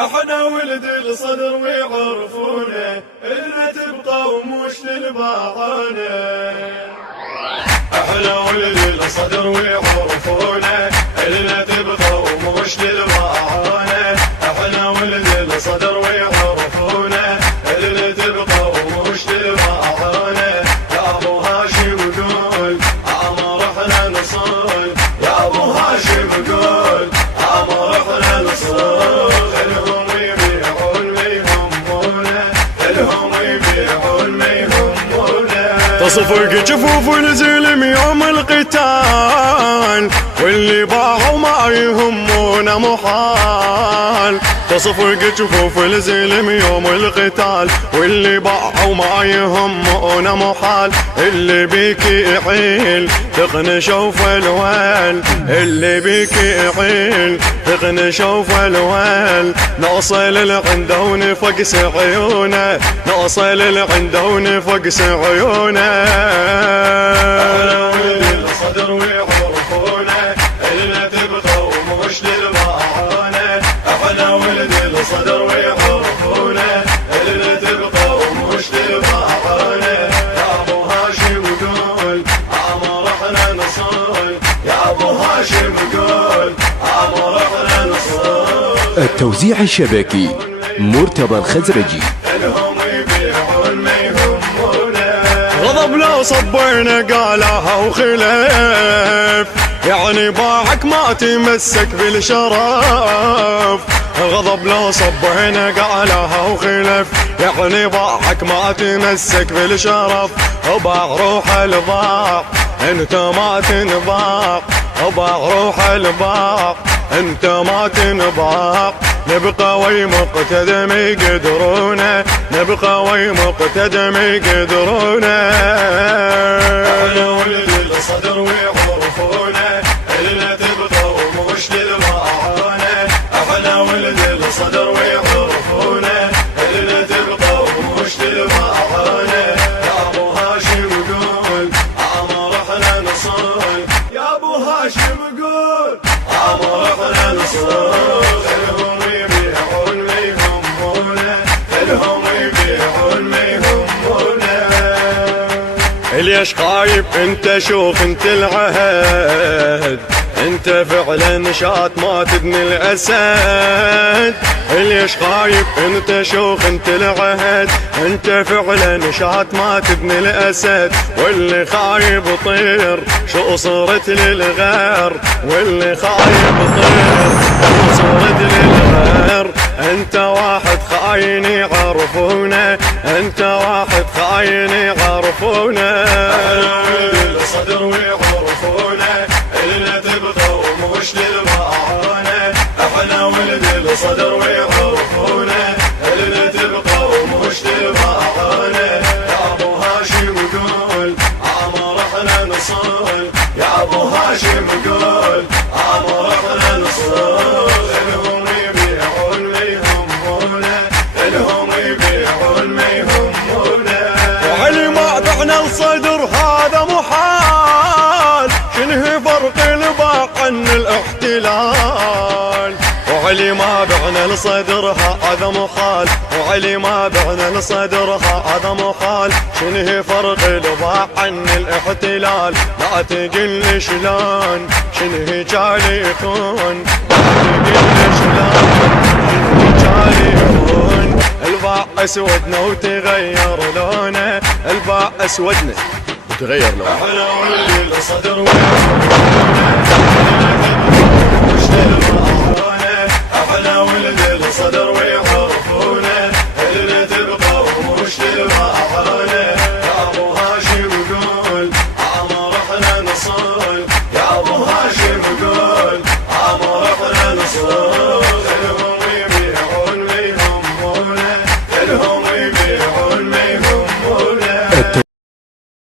احنا ولد الصدر ويعرفونه، إلنا تبقى ومش للباطنة. احنا ولد الصدر ويعرفونه، إلنا تبقى ومش للباطنة. احنا ولد الصدر ويعرفونه، إلنا تبقى ومش للباطنة. يا ابو هاشم قول امر احنا نصل، يا ابو هاشم قول امر احنا نصل. تصفق جفوف الزلم يوم القتال، واللي باعوا ما يهمونا محال. تصفق جفوف الزلم يوم القتال، واللي باعوا ما يهمونا محال. اللي بيك يحيل تقنش وف الويل، اللي بيك يحيل تقنش وف الويل. نوصل لعنده ونفقس عيونه، نوصل لعنده ونفقس عيونه. احنا ولد الصدر ويعرفونه، إلنا تبقى ومش للباطنة. احنا ولد الصدر ويعرفونه، إلنا تبقى ومش للباطنة. يا ابو هاشم قول امر احنا نصل، يا ابو هاشم قول امر احنا نصل. التوزيع الشبكي مرتضى الخزرجي. غضب لو صبينا قالها وخلف، يعني باعك ما تمسك بالشرف. غضب لو صبينا قالها وخلف، يعني باعك ما تمسك بالشرف. وباع روح الباع انت ما تنباع، وباع روح الباع انت ما تنباع. نبقى وي مقتدم يقدرونا، نبقى وي مقتدم يقدرونا. احنا ولد الصدر ويعرفونه، إلنا تبقى ومش للباطنة. احنا ولد الصدر ويعرفونه، إلنا تبقى ومش للباطنة. يا ابو هاشم قول امر احنا نصل، يا ابو هاشم قول امر احنا نصل. ليش خايف انت؟ شوف انت العهد، انت فعلا شات ما تبني الاسد. ليش خايف انت؟ شوف انت العهد، انت فعلا شات ما تبني الاسد. واللي خايف طير شو صرت للغير، واللي خايف طير شو صرت للغير. انت واحد خاين يعرفونه، انت واحد خاين يعرفونه. احنا ولد الصدر ويعرفونه، إلنا تبقى ومش للباطنة. احنا ولد الصدر ويعرفونه، إلنا تبقى ومش للباطنة. يا ابو هاشم قول امر احنا نصل، يا ابو هاشم قول امر احنا نصل. الهم يبيعون ما يهمونه، الهم يبيعون ما يهمونه. وعلي ما بعنا الصدر هذا محال، شنه فرق الباع عن الاحتلال. وعلي ما بعنا الصدر هذا محال، وعلي ما بعنا الصدر هذا محال. شنه فرق الباع عن الاحتلال. لا تقل شلون شنه جالي يكون، لا تقل شلون شنه جالي يكون. الباع اسودنا وتغير لونه، الباع اسودنا وتغير لونه. احنا ولد الصدر